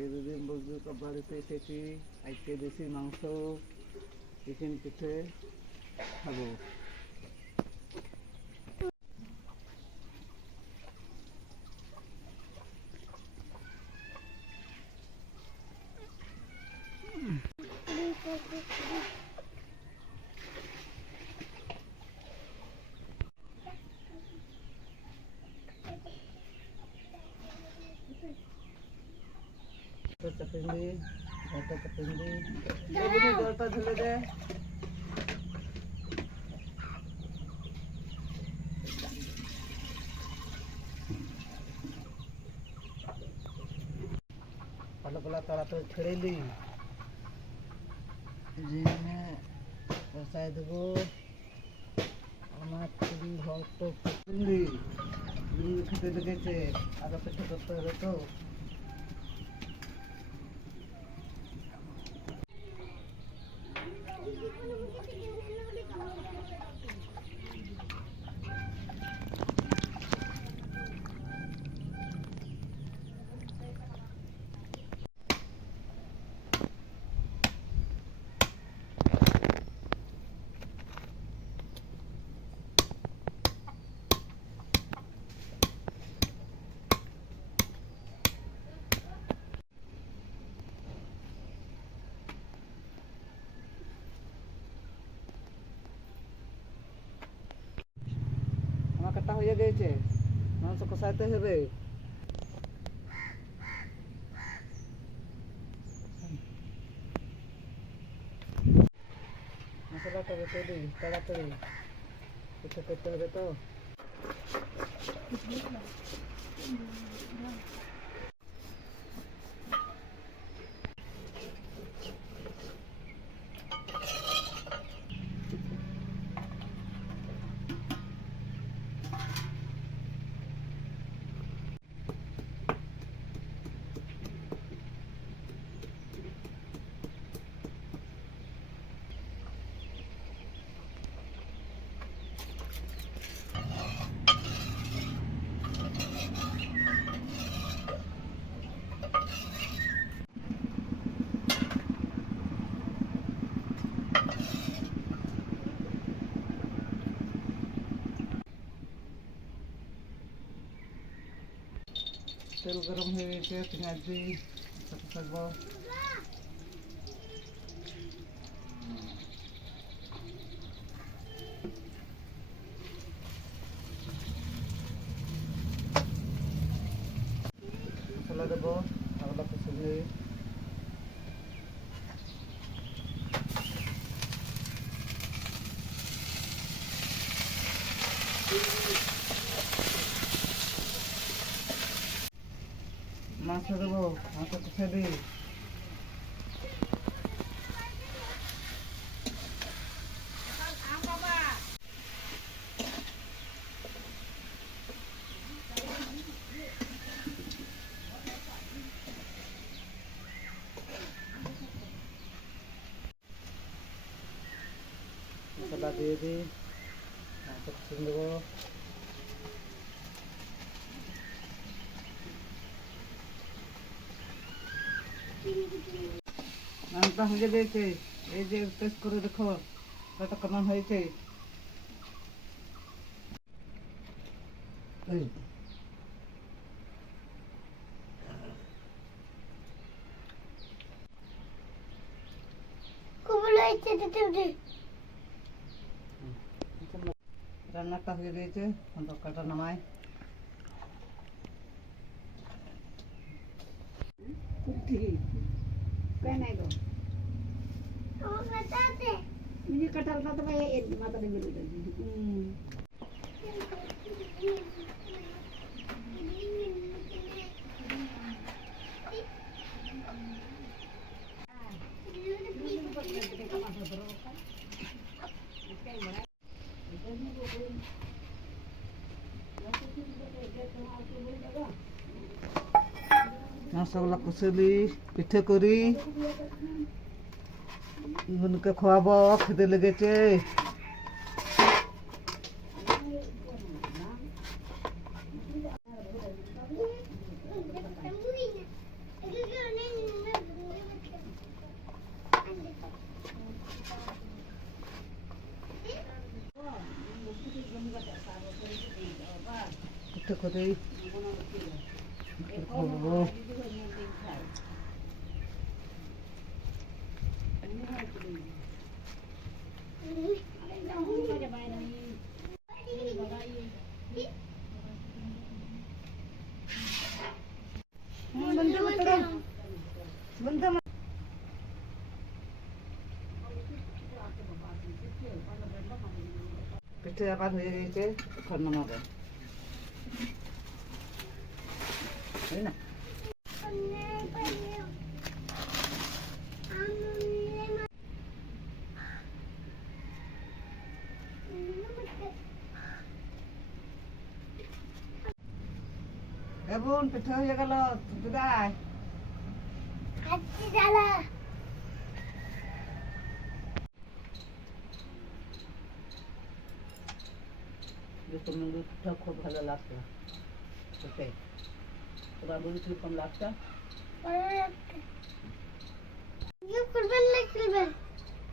দীর্ঘদিন বন্ধুর বাড়িতে এসেছি। আজকে দেশি মাংস, চিকেন পিঠে খাবো। চাপিয়ে জলটা ঢেলে দে। ভালো তাড়াতাড়ি ছেড়ে নি, বসাই দেবো। আমার চিংড়ি ভক্ত চিংড়ি খেতে লেগেছে, আরো পেটে করতে হবে তো। আমার কাটা হয়ে গেছে, মাংস কষাইতে হবে। মশলাটা রেখে দিই, তাড়াতাড়ি কিছু করতে হবে তো। তেল গরম হয়ে গেছে, পেঁয়াজ দিই, থাকবো। মশলা দেবো, আলাদা কিছু নেই। মাছ দেবো, মাছ কষে দিই। মশলা দিয়ে দিই, মাছ কষে দেবো। মাংসটা হয়ে গেছে, এই যে টেস্ট করে দেখো কত কেমন হয়েছে। রান্নাটা হয়ে গেছে, তরকারিটা নামাই। মাংসগুলো কষলি পিঠে করি, বোনকে খাওয়াবো, খেতে লেগেছে। দুধটা করেই করবো। পিঠে আবার হয়ে গেছে, এখন নামাবো, তাই না? বোন পিঠে হয়ে গেল, দিদাই দুধটা খুব ভালো লাগতো খেতে। এবার বলছি কম লাগতো।